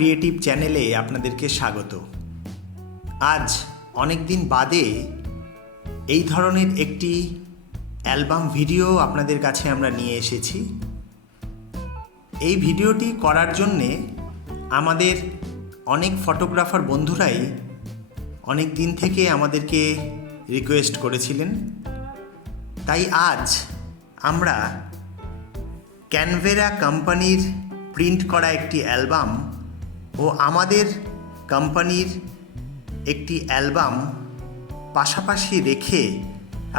Creative চ্যানেলে আপনাদেরকে স্বাগত। আজ অনেক দিন বাদে এই ধরনের একটি অ্যালবাম ভিডিও আপনাদের কাছে আমরা নিয়ে এসেছি। এই ভিডিওটি করার জন্যে আমাদের অনেক ফটোগ্রাফার বন্ধুরাই অনেক দিন থেকে আমাদেরকে রিকোয়েস্ট করেছিলেন। তাই আজ আমরা ক্যানভেরা কোম্পানির প্রিন্ট করা একটি অ্যালবাম ও আমাদের কোম্পানির একটি অ্যালবাম পাশাপাশি রেখে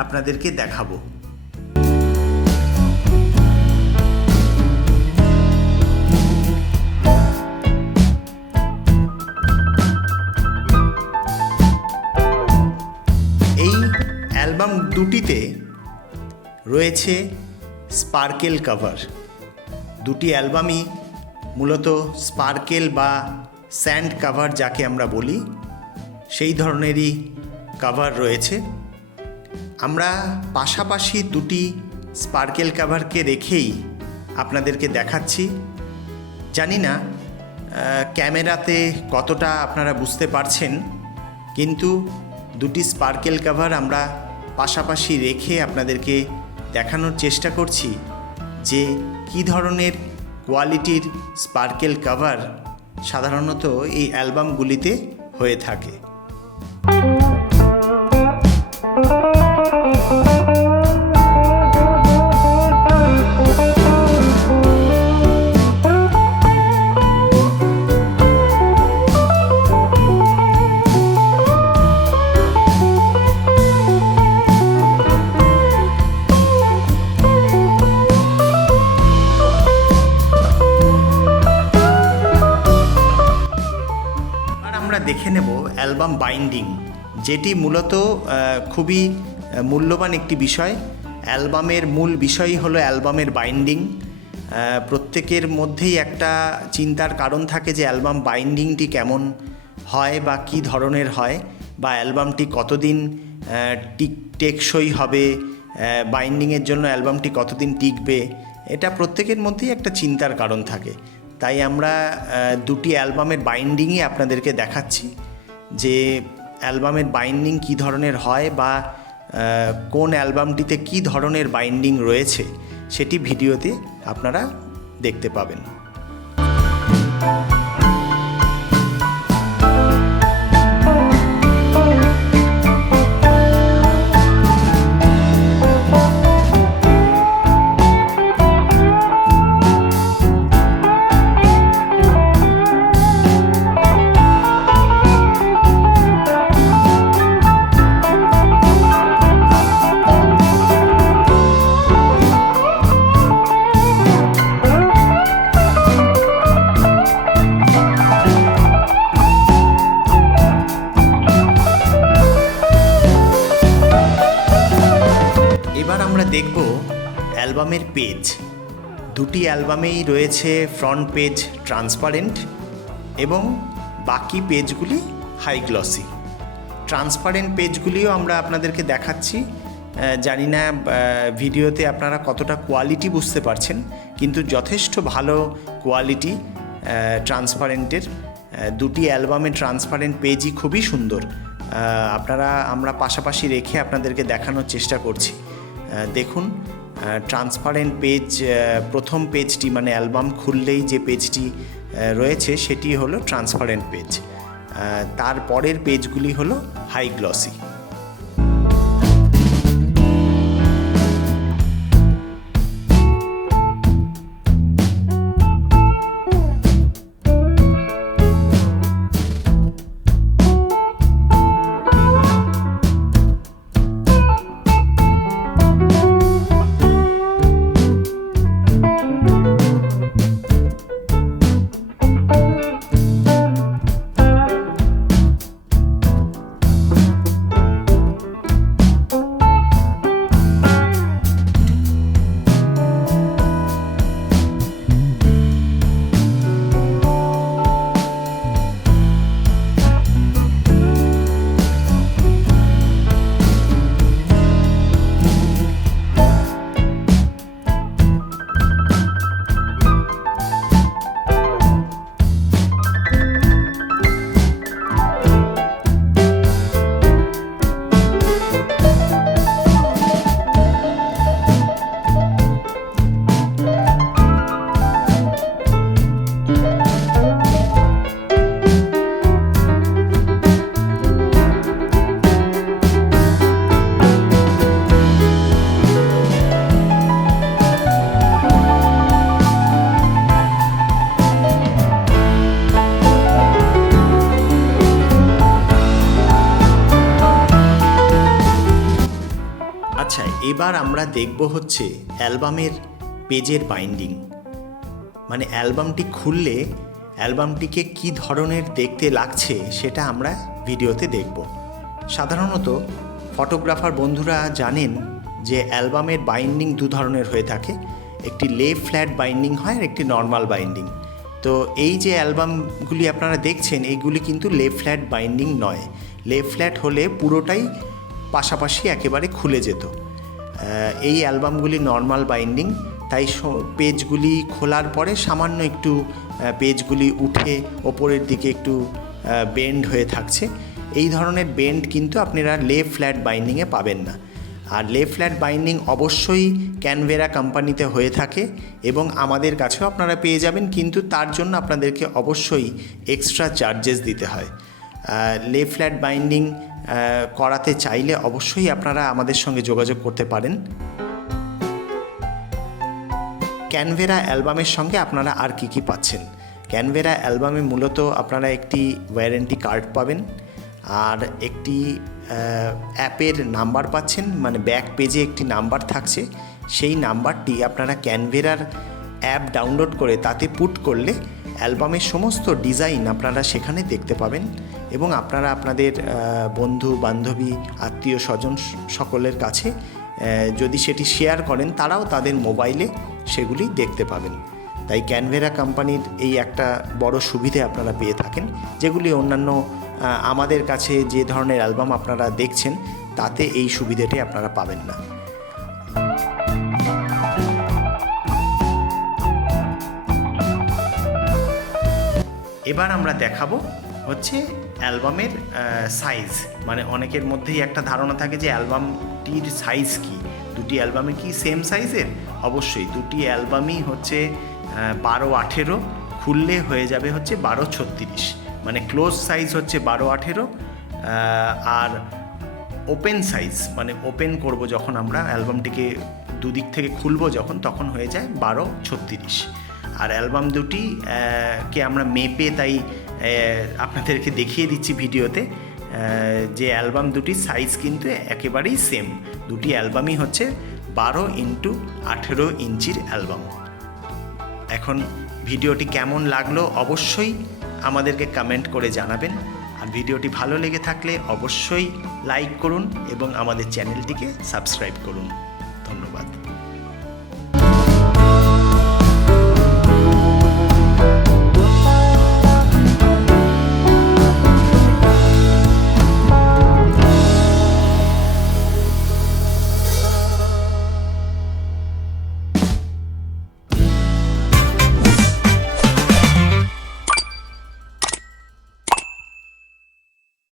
আপনাদেরকে দেখাবো। এই অ্যালবাম দুটিতে রয়েছে স্পার্কেল কভার। দুটি অ্যালবামই মূলত স্পার্কেল বা স্যান্ড কভার যাকে আমরা বলি, সেই ধরনেরই কভার রয়েছে। আমরা পাশাপাশি দুটি স্পার্কেল কভারকে রেখেই আপনাদেরকে দেখাচ্ছি। জানি না ক্যামেরাতে কতটা আপনারা বুঝতে পারছেন, কিন্তু দুটি স্পার্কেল কভার আমরা পাশাপাশি রেখে আপনাদেরকে দেখানোর চেষ্টা করছি যে কী ধরনের কোয়ালিটির স্পার্কেল কভার সাধারণত এই অ্যালবামগুলিতে হয়ে থাকে। আমরা দেখে নেব অ্যালবাম বাইন্ডিং, যেটি মূলত খুবই মূল্যবান একটি বিষয়। অ্যালবামের মূল বিষয়ই হলো অ্যালবামের বাইন্ডিং। প্রত্যেকের মধ্যেই একটা চিন্তার কারণ থাকে যে অ্যালবাম বাইন্ডিংটি কেমন হয় বা কী ধরনের হয়, বা অ্যালবামটি কতদিন টেকসই হবে, বাইন্ডিংয়ের জন্য অ্যালবামটি কতদিন টিকবে, এটা প্রত্যেকের মধ্যেই একটা চিন্তার কারণ থাকে। তাই আমরা দুটি অ্যালবামের বাইন্ডিংই আপনাদেরকে দেখাচ্ছি যে অ্যালবামের বাইন্ডিং কী ধরনের হয় বা কোন অ্যালবামটিতে কী ধরনের বাইন্ডিং রয়েছে সেটি ভিডিওতে আপনারা দেখতে পাবেন। এবার আমরা দেখব অ্যালবামের পেজ। দুটি অ্যালবামেই রয়েছে ফ্রন্ট পেজ ট্রান্সপারেন্ট এবং বাকি পেজগুলি হাই গ্লসি। ট্রান্সপারেন্ট পেজগুলিও আমরা আপনাদেরকে দেখাচ্ছি। জানি না ভিডিওতে আপনারা কতটা কোয়ালিটি বুঝতে পারছেন, কিন্তু যথেষ্ট ভালো কোয়ালিটি ট্রান্সপারেন্টের। দুটি অ্যালবামের ট্রান্সপারেন্ট পেজই খুবই সুন্দর। আমরা পাশাপাশি রেখে আপনাদেরকে দেখানোর চেষ্টা করছি। দেখুন, ট্রান্সপারেন্ট পেজ, প্রথম পেজটি মানে অ্যালবাম খুললেই যে পেজটি রয়েছে সেটি হলো ট্রান্সপারেন্ট পেজ। তার পরের পেজগুলি হলো হাই গ্লসি। আচ্ছা, এবার আমরা দেখব হচ্ছে অ্যালবামের পেজের বাইন্ডিং। মানে অ্যালবামটি খুললে অ্যালবামটিকে কি ধরনের দেখতে লাগছে সেটা আমরা ভিডিওতে দেখব। সাধারণত ফটোগ্রাফার বন্ধুরা জানেন যে অ্যালবামের বাইন্ডিং দু ধরনের হয়ে থাকে, একটি লে ফ্ল্যাট বাইন্ডিং হয় আর একটি নর্মাল বাইন্ডিং। তো এই যে অ্যালবামগুলি আপনারা দেখছেন এইগুলি কিন্তু লে ফ্ল্যাট বাইন্ডিং নয়। লে ফ্ল্যাট হলে পুরোটাই পাশাপাশি একেবারে খুলে যেত। এই অ্যালবামগুলি নর্মাল বাইন্ডিং, তাই পেজগুলি খোলার পরে সামান্য একটু পেজগুলি উঠে ওপরের দিকে একটু বেন্ড হয়ে থাকছে। এই ধরনের বেন্ড কিন্তু আপনারা লে ফ্ল্যাট বাইন্ডিংয়ে পাবেন না। আর লে ফ্ল্যাট বাইন্ডিং অবশ্যই ক্যানভেরা কোম্পানিতে হয়ে থাকে এবং আমাদের কাছেও আপনারা পেয়ে যাবেন, কিন্তু তার জন্য আপনাদেরকে অবশ্যই এক্সট্রা চার্জেস দিতে হয়। লে ফ্ল্যাট বাইন্ডিং করাতে চাইলে অবশ্যই আপনারা আমাদের সঙ্গে যোগাযোগ করতে পারেন। ক্যানভেরা অ্যালবামের সঙ্গে আপনারা আর কি পাচ্ছেন? ক্যানভেরা অ্যালবামে মূলত আপনারা একটি ওয়ারেন্টি কার্ড পাবেন আর একটি অ্যাপের নাম্বার পাচ্ছেন, মানে ব্যাক পেজে একটি নাম্বার থাকছে। সেই নাম্বারটি আপনারা ক্যানভেরার অ্যাপ ডাউনলোড করে তাতে পুট করলে অ্যালবামের সমস্ত ডিজাইন আপনারা সেখানে দেখতে পাবেন এবং আপনারা আপনাদের বন্ধু বান্ধবী আত্মীয় স্বজন সকলের কাছে যদি সেটি শেয়ার করেন তারাও তাদের মোবাইলে সেগুলি দেখতে পাবেন। তাই ক্যানভেরা কোম্পানির এই একটা বড় সুবিধে আপনারা পেয়ে থাকেন, যেগুলি অন্যান্য আমাদের কাছে যে ধরনের অ্যালবাম আপনারা দেখছেন তাতে এই সুবিধাটি আপনারা পাবেন না। এবার আমরা দেখাবো হচ্ছে অ্যালবামের সাইজ। মানে অনেকের মধ্যেই একটা ধারণা থাকে যে অ্যালবামটির সাইজ কি, দুটি অ্যালবামে কি সেম সাইজের? অবশ্যই দুটি অ্যালবামই হচ্ছে 12-18, খুললে হয়ে যাবে হচ্ছে 12-36। মানে ক্লোজ সাইজ হচ্ছে 12-18 আর ওপেন সাইজ মানে ওপেন করব যখন আমরা অ্যালবামটিকে দুদিক থেকে খুলবো যখন, তখন হয়ে যায় 12-36। আর অ্যালবাম দুটি কে আমরা মেপে তাই আপনাদেরকে দেখিয়ে দিচ্ছি ভিডিওতে যে অ্যালবাম দুটির সাইজ কিন্তু একেবারেই সেম। দুটি অ্যালবামই হচ্ছে 12x18 ইঞ্চির অ্যালবাম। এখন ভিডিওটি কেমন লাগলো অবশ্যই আমাদেরকে কমেন্ট করে জানাবেন। আর ভিডিওটি ভালো লেগে থাকলে অবশ্যই লাইক করুন এবং আমাদের চ্যানেলটিকে সাবস্ক্রাইব করুন। ধন্যবাদ।